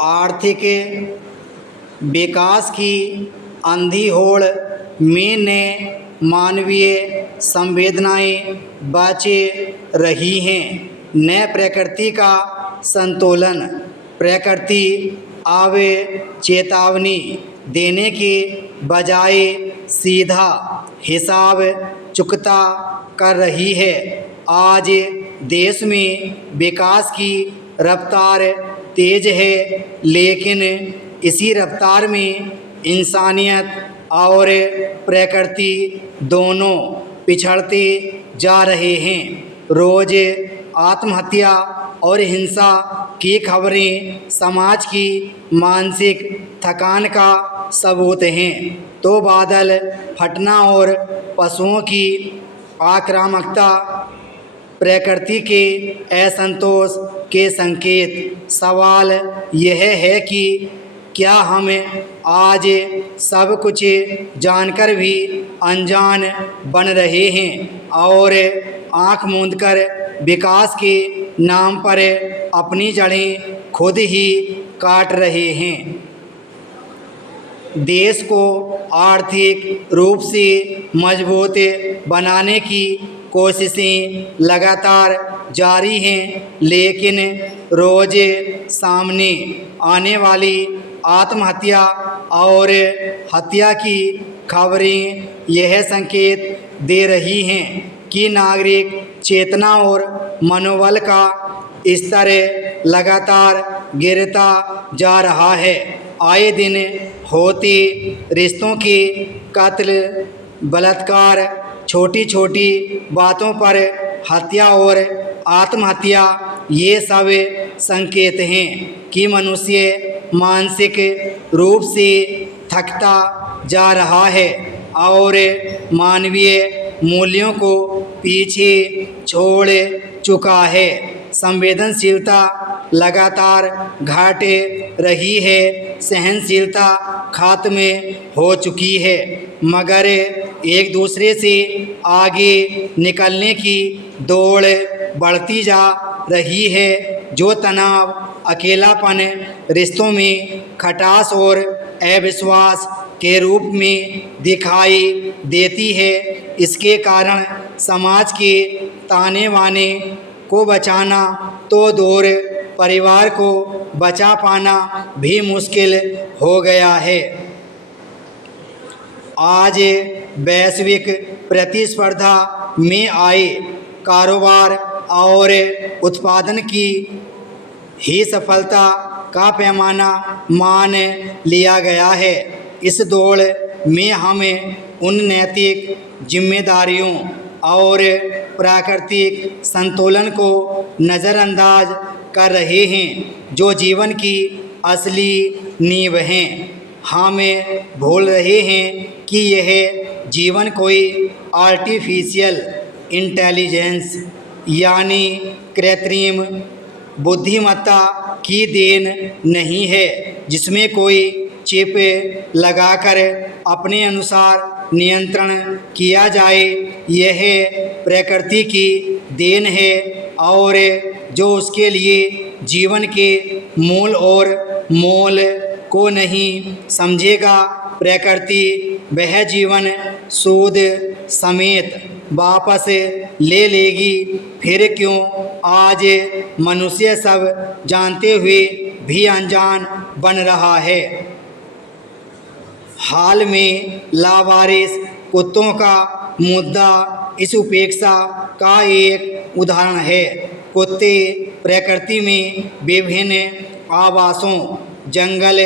आर्थिक विकास की अंधी होड़ में ने मानवीय संवेदनाएं बचे रही हैं। न प्रकृति का संतुलन। प्रकृति अब चेतावनी देने के बजाय सीधा हिसाब चुकता कर रही है। आज देश में विकास की रफ्तार तेज है, लेकिन इसी रफ्तार में इंसानियत और प्रकृति दोनों पिछड़ते जा रहे हैं। रोज आत्महत्या और हिंसा की खबरें समाज की मानसिक थकान का सबूत हैं, तो बादल फटना और पशुओं की आक्रामकता प्रकृति के असंतोष के संकेत। सवाल यह है कि क्या हम आज सब कुछ जानकर भी अनजान बन रहे हैं और आँख मूंदकर विकास के नाम पर अपनी जड़ें खुद ही काट रहे हैं। देश को आर्थिक रूप से मजबूत बनाने की कोशिशें लगातार जारी हैं, लेकिन रोज सामने आने वाली आत्महत्या और हत्या की खबरें यह संकेत दे रही हैं कि नागरिक चेतना और मनोबल का स्तर लगातार गिरता जा रहा है। आए दिन होते रिश्तों के कत्ल, बलात्कार, छोटी छोटी बातों पर हत्या और आत्महत्या, ये सब संकेत हैं कि मनुष्य मानसिक रूप से थकता जा रहा है और मानवीय मूल्यों को पीछे छोड़ चुका है। संवेदनशीलता लगातार घट रही है, सहनशीलता खात्मे हो चुकी है, मगर एक दूसरे से आगे निकलने की दौड़ बढ़ती जा रही है। जो तनाव, अकेलापन रिश्तों में खटास और अविश्वास के रूप में दिखाई देती है, इसके कारण समाज के ताने बाने को बचाना तो दूर, परिवार को बचा पाना भी मुश्किल हो गया है। आज वैश्विक प्रतिस्पर्धा में आए कारोबार और उत्पादन की ही सफलता का पैमाना मान लिया गया है। इस दौड़ में हमें उन नैतिक जिम्मेदारियों और प्राकृतिक संतुलन को नज़रअंदाज कर रहे हैं जो जीवन की असली नींव हैं। हम भूल रहे हैं कि यह जीवन कोई आर्टिफिशियल इंटेलिजेंस यानी कृत्रिम बुद्धिमत्ता की देन नहीं है, जिसमें कोई चिप लगाकर अपने अनुसार नियंत्रण किया जाए। यह प्रकृति की देन है और जो उसके लिए जीवन के मूल और मोल को नहीं समझेगा, प्रकृति वह जीवन सूद समेत वापस ले लेगी। फिर क्यों आज मनुष्य सब जानते हुए भी अनजान बन रहा है। हाल में लावारिस कुत्तों का मुद्दा इस उपेक्षा का एक उदाहरण है। कुत्ते प्रकृति में विभिन्न आवासों, जंगल,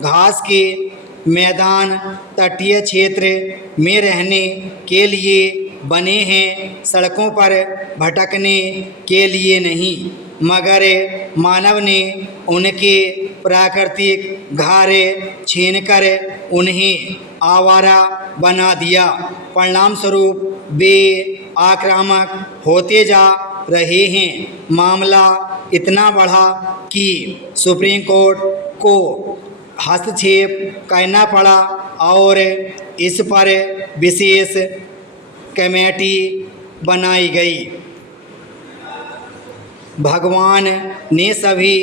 घास के मैदान, तटीय क्षेत्र में रहने के लिए बने हैं, सड़कों पर भटकने के लिए नहीं। मगर मानव ने उनके प्राकृतिक घर छीनकर उन्हें आवारा बना दिया। परिणाम स्वरूप वे आक्रामक होते जा रहे हैं। मामला इतना बढ़ा कि सुप्रीम कोर्ट को हस्तक्षेप करना पड़ा और इस पर विशेष कमेटी बनाई गई। भगवान ने सभी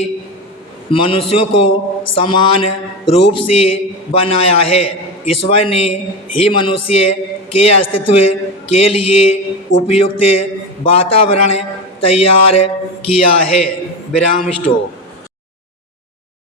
मनुष्यों को समान रूप से बनाया है। ईश्वर ने ही मनुष्य के अस्तित्व के लिए उपयुक्त वातावरण तैयार किया है। विराम स्टॉप।